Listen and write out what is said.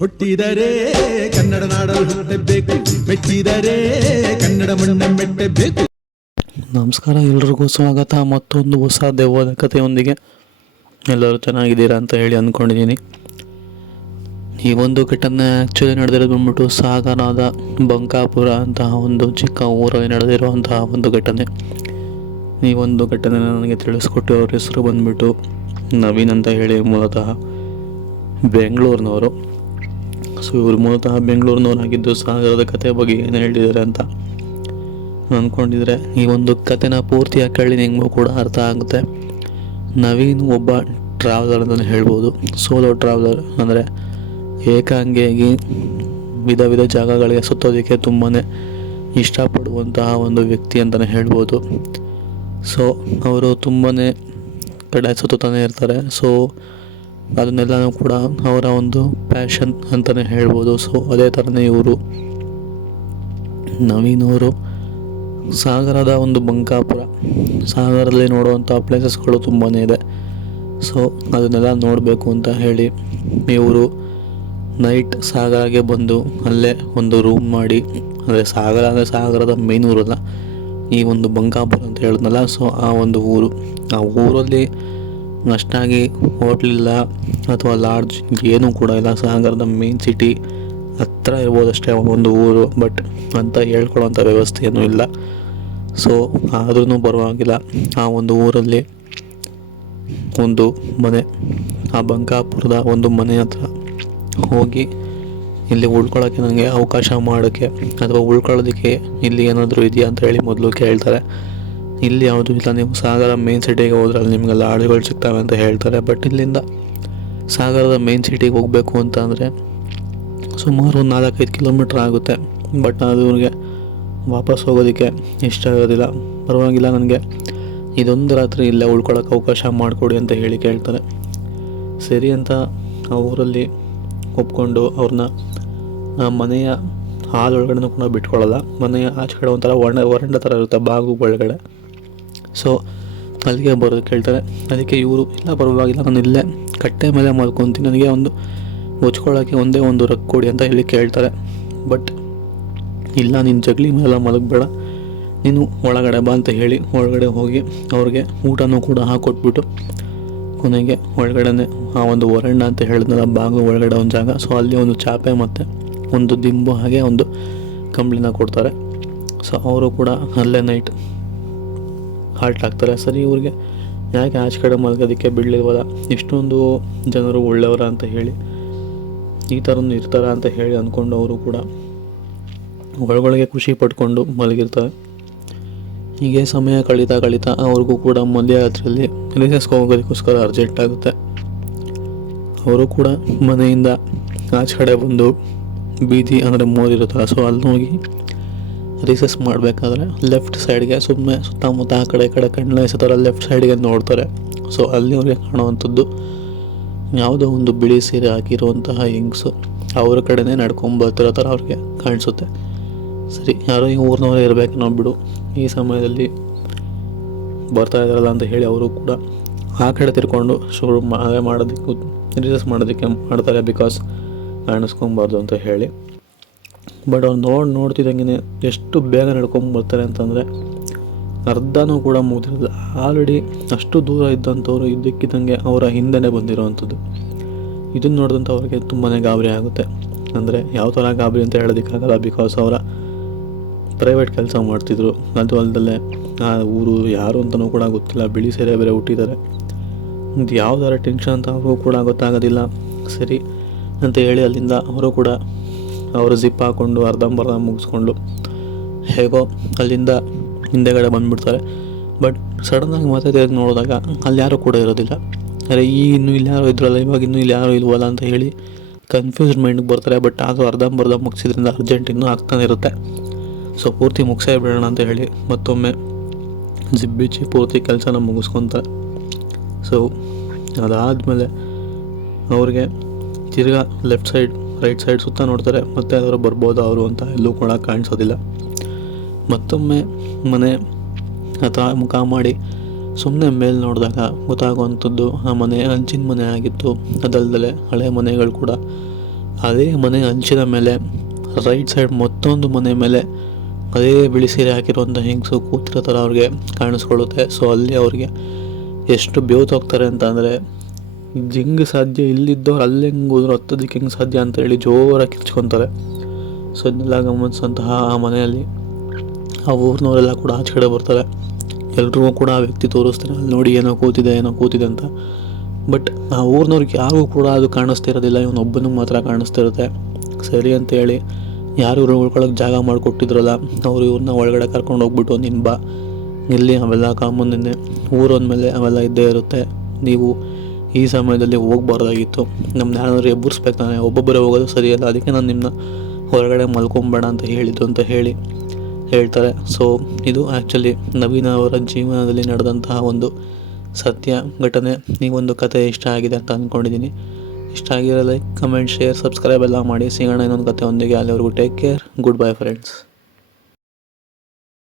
ಹುಟ್ಟಿದರೆ ಕನ್ನಡ ನಾಡಲು ಹುಟ್ಟಬೇಕು, ಮೆಟ್ಟಿದರೆ ಕನ್ನಡ ಮಣ್ಣ ಮೆಟ್ಟಬೇಕು. ನಮಸ್ಕಾರ, ಎಲ್ರಿಗೂ ಸ್ವಾಗತ ಮತ್ತೊಂದು ಹೊಸ ದೆವ್ವದ ಕಥೆಯೊಂದಿಗೆ. ಎಲ್ಲರೂ ಚೆನ್ನಾಗಿದ್ದೀರಾ ಅಂತ ಹೇಳಿ ಅಂದ್ಕೊಂಡಿದ್ದೀನಿ. ಈ ಒಂದು ಘಟನೆ ಆ್ಯಕ್ಚುಲಿ ನಡೆದಿರೋದು ಬಂದ್ಬಿಟ್ಟು ಸಾಗರದ ಬಂಕಾಪುರ ಅಂತಹ ಒಂದು ಚಿಕ್ಕ ಊರಲ್ಲಿ ನಡೆದಿರುವಂತಹ ಒಂದು ಘಟನೆ. ಈ ಒಂದು ಘಟನೆ ನನಗೆ ತಿಳಿಸ್ಕೊಟ್ಟು ಅವ್ರ ಹೆಸರು ಬಂದ್ಬಿಟ್ಟು ನವೀನ್ ಅಂತ ಹೇಳಿ, ಮೂಲತಃ ಬೆಂಗಳೂರಿನವರು. ಸೊ ಇವರು ಮೂಲತಃ ಬೆಂಗಳೂರಿನವರಾಗಿದ್ದು ಸಾಗರದ ಕಥೆ ಬಗ್ಗೆ ಏನು ಹೇಳಿದ್ದಾರೆ ಅಂತ ಅಂದ್ಕೊಂಡಿದ್ರೆ ಈ ಒಂದು ಕಥೆನ ಪೂರ್ತಿಯಾಗಿ ಕೇಳಿ ನಿಮಗೂ ಕೂಡ ಅರ್ಥ ಆಗುತ್ತೆ. ನವೀನ್ ಒಬ್ಬ ಟ್ರಾವೆಲರ್ ಅಂತಲೇ ಹೇಳ್ಬೋದು. ಸೋಲೋ ಟ್ರಾವೆಲರ್ ಅಂದರೆ ಏಕಾಂಗಿಯಾಗಿ ವಿಧ ವಿಧ ಜಾಗಗಳಿಗೆ ಸುತ್ತೋದಕ್ಕೆ ತುಂಬಾ ಇಷ್ಟಪಡುವಂತಹ ಒಂದು ವ್ಯಕ್ತಿ ಅಂತಲೇ ಹೇಳ್ಬೋದು. ಸೊ ಅವರು ತುಂಬಾ ಕಡೆ ಸುತ್ತಾನೆ ಇರ್ತಾರೆ. ಸೊ ಅದನ್ನೆಲ್ಲನೂ ಕೂಡ ಅವರ ಒಂದು ಪ್ಯಾಷನ್ ಅಂತಲೇ ಹೇಳ್ಬೋದು. ಸೊ ಅದೇ ಥರನೇ ಇವರು ನವೀನ್ ಅವರು ಸಾಗರದ ಒಂದು ಬಂಕಾಪುರ, ಸಾಗರದಲ್ಲಿ ನೋಡುವಂಥ ಪ್ಲೇಸಸ್ಗಳು ತುಂಬಾ ಇದೆ. ಸೊ ಅದನ್ನೆಲ್ಲ ನೋಡಬೇಕು ಅಂತ ಹೇಳಿ ಇವರು ನೈಟ್ ಸಾಗರಗೆ ಬಂದು ಅಲ್ಲೇ ಒಂದು ರೂಮ್ ಮಾಡಿ, ಅಂದರೆ ಸಾಗರ ಅಂದರೆ ಸಾಗರದ ಮೇನ್ ಊರಲ್ಲ, ಈ ಒಂದು ಬಂಕಾಪುರ ಅಂತ ಹೇಳಿದ್ನಲ್ಲ. ಸೊ ಆ ಒಂದು ಊರು, ಆ ಊರಲ್ಲಿ ಅಷ್ಟಾಗಿ ಹೋಟ್ಲಿಲ್ಲ ಅಥವಾ ಲಾಡ್ಜ್ ಏನೂ ಕೂಡ ಇಲ್ಲ. ಸಾಗರದ ಮೇನ್ ಸಿಟಿ ಹತ್ರ ಇರ್ಬೋದಷ್ಟೇ ಒಂದು ಊರು, ಬಟ್ ಅಂತ ಹೇಳ್ಕೊಳ್ಳೋಂಥ ವ್ಯವಸ್ಥೆ ಏನೂ ಇಲ್ಲ. ಸೊ ಆದ್ರೂ ಪರವಾಗಿಲ್ಲ, ಆ ಒಂದು ಊರಲ್ಲಿ ಒಂದು ಮನೆ, ಆ ಬಂಕಾಪುರದ ಒಂದು ಮನೆ ಹತ್ರ ಹೋಗಿ ಇಲ್ಲಿ ಉಳ್ಕೊಳ್ಳೋಕ್ಕೆ ನನಗೆ ಅವಕಾಶ ಮಾಡೋಕ್ಕೆ ಅಥವಾ ಉಳ್ಕೊಳ್ಳೋದಕ್ಕೆ ಇಲ್ಲಿ ಏನಾದರೂ ಇದೆಯಾ ಅಂತ ಹೇಳಿ ಮೊದಲು ಕೇಳ್ತಾರೆ. ಇಲ್ಲಿ ಯಾವುದೂ ಇಲ್ಲ, ನೀವು ಸಾಗರ ಮೇನ್ ಸಿಟಿಗೆ ಹೋದ್ರಲ್ಲಿ ನಿಮಗೆ ಲಾಡ್ಜ್ಗಳು ಸಿಗ್ತವೆ ಅಂತ ಹೇಳ್ತಾರೆ. ಬಟ್ ಇಲ್ಲಿಂದ ಸಾಗರದ ಮೇನ್ ಸಿಟಿಗೆ ಹೋಗಬೇಕು ಅಂತ ಅಂದರೆ ಸುಮಾರು ಒಂದು 4-5 ಕಿಲೋಮೀಟ್ರ್ ಆಗುತ್ತೆ. ಬಟ್ ಅದು ಇವ್ರಿಗೆ ವಾಪಸ್ ಹೋಗೋದಕ್ಕೆ ಇಷ್ಟ ಆಗೋದಿಲ್ಲ. ಪರವಾಗಿಲ್ಲ, ನನಗೆ ಇದೊಂದು ರಾತ್ರಿ ಇಲ್ಲೇ ಉಳ್ಕೊಳ್ಳೋಕೆ ಅವಕಾಶ ಮಾಡಿಕೊಡಿ ಅಂತ ಹೇಳಿ ಕೇಳ್ತಾರೆ. ಸರಿ ಅಂತ ಆ ಊರಲ್ಲಿ ಒಪ್ಕೊಂಡು ಅವ್ರನ್ನ ಮನೆಯ ಹಾಲ್ ಒಳಗಡೆ ಕೂಡ ಬಿಟ್ಕೊಳ್ಳಲ್ಲ. ಮನೆಯ ಆಚೆ ಕಡೆ ಒಂಥರ ವರಂಡ ಥರ ಇರುತ್ತೆ ಬಾಗಿಲು ಒಳಗಡೆ. ಸೊ ಅಲ್ಲಿಗೆ ಬರೋದು ಕೇಳ್ತಾರೆ. ಅದಕ್ಕೆ ಇವರು ಇಲ್ಲ ಪರವಾಗಿಲ್ಲ, ನಾನು ಇಲ್ಲೇ ಕಟ್ಟೆ ಮೇಲೆ ಮಲ್ಕೊತೀನಿ, ನನಗೆ ಒಂದು ಹೊಚ್ಕೊಳ್ಳೋಕ್ಕೆ ಒಂದೇ ಒಂದು ರಗ್ ಕೊಡಿ ಅಂತ ಹೇಳಿ ಕೇಳ್ತಾರೆ. ಬಟ್ ಇಲ್ಲ, ನೀನು ಜಗಲಿ ಮೇಲೆ ಮಲಗಬೇಡ, ನೀನು ಒಳಗಡೆ ಬಾ ಅಂತ ಹೇಳಿ ಒಳಗಡೆ ಹೋಗಿ ಅವ್ರಿಗೆ ಊಟನೂ ಕೂಡ ಹಾಕ್ಕೊಟ್ಬಿಟ್ಟು ಕೊನೆಗೆ ಒಳಗಡೆ ಆ ಒಂದು ವರಂಡ ಅಂತ ಹೇಳಿದ್ನಲ್ಲ, ಬಾಗಿಲು ಒಳಗಡೆ ಒಂದು ಜಾಗ, ಸೊ ಅಲ್ಲಿ ಒಂದು ಚಾಪೆ ಮತ್ತು ಒಂದು ದಿಂಬು ಹಾಗೆ ಒಂದು ಕಂಬಳಿನ ಕೊಡ್ತಾರೆ. ಸೊ ಅವರು ಕೂಡ ಅಲ್ಲೇ ನೈಟ್ ಹಾಲ್ಟ್ ಆಗ್ತಾರೆ. ಸರಿ, ಇವ್ರಿಗೆ ಯಾಕೆ ಆಚೆ ಕಡೆ ಮಲಗೋದಕ್ಕೆ ಬಿಡಲಿಲ್ವಲ್ಲ, ಇಷ್ಟೊಂದು ಜನರು ಒಳ್ಳೆಯವರ ಅಂತ ಹೇಳಿ, ಈ ಥರನೂ ಇರ್ತಾರ ಅಂತ ಹೇಳಿ ಅಂದ್ಕೊಂಡು ಅವರು ಕೂಡ ಒಳಗೊಳಗೆ ಖುಷಿ ಪಟ್ಕೊಂಡು ಮಲಗಿರ್ತಾರೆ. ಹೀಗೆ ಸಮಯ ಕಳೀತಾ ಅವ್ರಿಗೂ ಕೂಡ ಮಧ್ಯರಾತ್ರಿಯಲ್ಲಿ ರಿಸಸ್ಗೆ ಹೋಗೋದಕ್ಕೋಸ್ಕರ ಅರ್ಜೆಂಟ್ ಆಗುತ್ತೆ. ಅವರು ಕೂಡ ಮನೆಯಿಂದ ಆಚೆ ಕಡೆ ಬಂದು ಬೀದಿ ಅಂದರೆ ಮೋದಿರುತ್ತಲ್ಲ, ಸೊ ಅಲ್ಲಿ ಹೋಗಿ ರಿಸಸ್ ಮಾಡಬೇಕಾದ್ರೆ ಲೆಫ್ಟ್ ಸೈಡ್ಗೆ ಸುಮ್ಮನೆ ಸುತ್ತಮುತ್ತ ಆ ಕಡೆ ಕಣ್ಣು ಥರ ಲೆಫ್ಟ್ ಸೈಡ್ಗೆ ನೋಡ್ತಾರೆ. ಸೊ ಅಲ್ಲಿ ಅವ್ರಿಗೆ ಕಾಣುವಂಥದ್ದು ಯಾವುದೋ ಒಂದು ಬಿಳಿ ಸೀರೆ ಹಾಕಿರುವಂತಹ ಹೆಂಗಸು ಅವ್ರ ಕಡೆನೇ ನಡ್ಕೊಂಬರ್ತಿರೋ ಥರ ಅವ್ರಿಗೆ ಕಾಣಿಸುತ್ತೆ. ಸರಿ, ಯಾರೋ ಈ ಊರಿನವರೇ ಇರಬೇಕು ನಾವು ಬಿಡು, ಈ ಸಮಯದಲ್ಲಿ ಬರ್ತಾ ಇದ್ದಾರಲ್ಲ ಅಂತ ಹೇಳಿ ಅವರು ಕೂಡ ಆ ಕಡೆ ತಿರ್ಕೊಂಡು ಶುರು ಮಾಡೋದಕ್ಕೆ ರಿಸಸ್ ಮಾಡೋದಕ್ಕೆ ಮಾಡ್ತಾರೆ, ಬಿಕಾಸ್ ಕಾಣಿಸ್ಕೊಬಾರ್ದು ಅಂತ ಹೇಳಿ. ಬಟ್ ಅವ್ರು ನೋಡ್ತಿದ್ದಂಗೆ ಎಷ್ಟು ಬೇಗ ನಡ್ಕೊಂಬರ್ತಾರೆ ಅಂತಂದರೆ ಅರ್ಧನೂ ಕೂಡ ಮುಗಿದಿರೋದು. ಆಲ್ರೆಡಿ ಅಷ್ಟು ದೂರ ಇದ್ದಂಥವ್ರು ಇದ್ದಕ್ಕಿದ್ದಂಗೆ ಅವರ ಹಿಂದೆನೇ ಬಂದಿರೋವಂಥದ್ದು. ಇದನ್ನು ನೋಡಿದಂಥ ಅವ್ರಿಗೆ ತುಂಬಾ ಗಾಬರಿ ಆಗುತ್ತೆ. ಅಂದರೆ ಯಾವ ಥರ ಗಾಬರಿ ಅಂತ ಹೇಳೋದಕ್ಕಾಗಲ್ಲ, ಬಿಕಾಸ್ ಅವರ ಪ್ರೈವೇಟ್ ಕೆಲಸ ಮಾಡ್ತಿದ್ರು. ಅದು ಅಲ್ಲದಲ್ಲೇ ಆ ಊರು ಯಾರು ಅಂತಲೂ ಕೂಡ ಗೊತ್ತಿಲ್ಲ, ಬಿಳಿ ಸೀರೆ ಬೇರೆ ಹುಟ್ಟಿದ್ದಾರೆ. ಇದು ಯಾವುದಾರ ಟೆನ್ಷನ್ ಅಂತ ಅವ್ರಿಗೂ ಕೂಡ ಗೊತ್ತಾಗೋದಿಲ್ಲ. ಸರಿ ಅಂತ ಹೇಳಿ ಅಲ್ಲಿಂದ ಅವರು ಕೂಡ ಅವರು ಜಿಪ್ ಹಾಕ್ಕೊಂಡು ಅರ್ಧಂಬರ್ಧ ಮುಗಿಸ್ಕೊಂಡು ಹೇಗೋ ಅಲ್ಲಿಂದ ಹಿಂದೆಗಡೆ ಬಂದುಬಿಡ್ತಾರೆ. ಬಟ್ ಸಡನ್ನಾಗಿ ಮತ್ತೆ ತಿರುಗಿ ನೋಡಿದಾಗ ಅಲ್ಲಿ ಯಾರೂ ಕೂಡ ಇರೋದಿಲ್ಲ. ಅರೆ ಇನ್ನೂ ಇಲ್ಲಿ ಯಾರೋ ಇದ್ರಲ್ಲ, ಇವಾಗ ಇನ್ನೂ ಇಲ್ಲಿ ಯಾರೂ ಇಲ್ವಲ್ಲ ಅಂತ ಹೇಳಿ ಕನ್ಫ್ಯೂಸ್ಡ್ ಮೈಂಡ್ಗೆ ಬರ್ತಾರೆ. ಬಟ್ ಅದು ಅರ್ಧಂಬರ್ಧ ಮುಗಿಸಿದ್ರಿಂದ ಅರ್ಜೆಂಟ್ ಇನ್ನೂ ಆಗ್ತಾನೆ ಇರುತ್ತೆ. ಸೊ ಪೂರ್ತಿ ಮುಗಿಸೇ ಬಿಡೋಣ ಅಂತ ಹೇಳಿ ಮತ್ತೊಮ್ಮೆ ಜಿಪ್ ಬಿಚ್ಚಿ ಪೂರ್ತಿ ಕೆಲಸನ ಮುಗಿಸ್ಕೊತಾರೆ. ಸೊ ಅದಾದಮೇಲೆ ಅವ್ರಿಗೆ ತಿರ್ಗಾ ಲೆಫ್ಟ್ ಸೈಡ್ ರೈಟ್ ಸೈಡ್ ಸುತ್ತ ನೋಡ್ತಾರೆ, ಮತ್ತೆ ಯಾರು ಬರ್ಬೋದು ಅವರು ಅಂತ ಎಲ್ಲೂ ಕೂಡ ಕಾಣಿಸೋದಿಲ್ಲ. ಮತ್ತೊಮ್ಮೆ ಮನೆ ಅಥವಾ ಮುಖ ಮಾಡಿ ಸುಮ್ಮನೆ ಮೇಲೆ ನೋಡಿದಾಗ ಗೊತ್ತಾಗುವಂಥದ್ದು ಆ ಮನೆ ಹಂಚಿನ ಮನೆ ಆಗಿತ್ತು. ಅದಲ್ಲದೆ ಹಳೆ ಮನೆಗಳು ಕೂಡ ಅದೇ ಮನೆ ಹಂಚಿನ ಮೇಲೆ ರೈಟ್ ಸೈಡ್ ಮತ್ತೊಂದು ಮನೆ ಮೇಲೆ ಅದೇ ಬಿಳಿ ಸೀರೆ ಹಾಕಿರುವಂಥ ಹೆಂಗಸು ಕೂತಿರೋ ಥರ ಅವ್ರಿಗೆ ಕಾಣಿಸ್ಕೊಳ್ಳುತ್ತೆ. ಸೊ ಅಲ್ಲಿ ಅವ್ರಿಗೆ ಎಷ್ಟು ಹೋಗ್ತಾರೆ ಅಂತ ಅಂದರೆ ಹೆಂಗೆ ಸಾಧ್ಯ, ಇಲ್ಲಿದ್ದವ್ರು ಅಲ್ಲಿ ಹೆಂಗೆ ಹೋದ್ರು ಹತ್ತೋದಕ್ಕೆ ಹೆಂಗೆ ಸಾಧ್ಯ ಅಂತ ಹೇಳಿ ಜೋರಾಗಿ ಕಿರ್ಚ್ಕೊತಾರೆ. ಸೊ ಇದನ್ನೆಲ್ಲ ಗಮನಿಸುವಂತಹ ಆ ಮನೆಯಲ್ಲಿ ಆ ಊರಿನವರೆಲ್ಲ ಕೂಡ ಆಚೆ ಕಡೆ ಬರ್ತಾರೆ. ಎಲ್ರಿಗೂ ಕೂಡ ಆ ವ್ಯಕ್ತಿ ತೋರಿಸ್ತಾರೆ, ಅಲ್ಲಿ ನೋಡಿ ಏನೋ ಕೂತಿದೆ ಅಂತ. ಬಟ್ ಆ ಊರಿನವ್ರಿಗೆ ಯಾರಿಗೂ ಕೂಡ ಅದು ಕಾಣಿಸ್ತಿರೋದಿಲ್ಲ, ಇವನೊಬ್ಬನಿಗೆ ಮಾತ್ರ ಕಾಣಿಸ್ತಿರುತ್ತೆ. ಸರಿ ಅಂತೇಳಿ ಯಾರು ಇವ್ರು ಉಳ್ಕೊಳ್ಳೋಕೆ ಜಾಗ ಮಾಡಿಕೊಟ್ಟಿದ್ರಲ್ಲ ಅವರು ಇವ್ರನ್ನ ಒಳಗಡೆ ಕರ್ಕೊಂಡು ಹೋಗ್ಬಿಟ್ಟು ನೀನು ಬಾ ಇಲ್ಲಿ, ಅವೆಲ್ಲ ಕಾಮನ್ನೇ, ಊರು ಅಂದಮೇಲೆ ಅವೆಲ್ಲ ಇದ್ದೇ ಇರುತ್ತೆ, ನೀವು ಈ ಸಮಯದಲ್ಲಿ ಹೋಗ್ಬಾರ್ದಾಗಿತ್ತು, ನಮ್ಮನ್ನ ಯಾರಾದ್ರೂ ಎಬ್ಬರಿಸ್ಬೇಕು ತಾನೆ, ಒಬ್ಬೊಬ್ಬರೇ ಹೋಗೋದು ಸರಿಯಲ್ಲ, ಅದಕ್ಕೆ ನಾನು ನಿಮ್ಮನ್ನ ಹೊರಗಡೆ ಮಲ್ಕೊಂಬೇಡ ಅಂತ ಹೇಳಿದ್ದು ಅಂತ ಹೇಳ್ತಾರೆ. ಸೊ ಇದು ಆ್ಯಕ್ಚುಲಿ ನವೀನ ಅವರ ಜೀವನದಲ್ಲಿ ನಡೆದಂತಹ ಒಂದು ಸತ್ಯ ಘಟನೆ. ಈ ಒಂದು ಕತೆ ಇಷ್ಟ ಆಗಿದೆ ಅಂತ ಅಂದ್ಕೊಂಡಿದ್ದೀನಿ. ಇಷ್ಟ ಆಗಿರೋ ಲೈಕ್, ಕಮೆಂಟ್, ಶೇರ್, ಸಬ್ಸ್ಕ್ರೈಬ್ ಎಲ್ಲ ಮಾಡಿ. ಸಿಗೋಣ ಇನ್ನೊಂದು ಕತೆ ಒಂದಿಗೆ. ಅಲ್ಲಿವರೆಗೂ take care, good bye friends.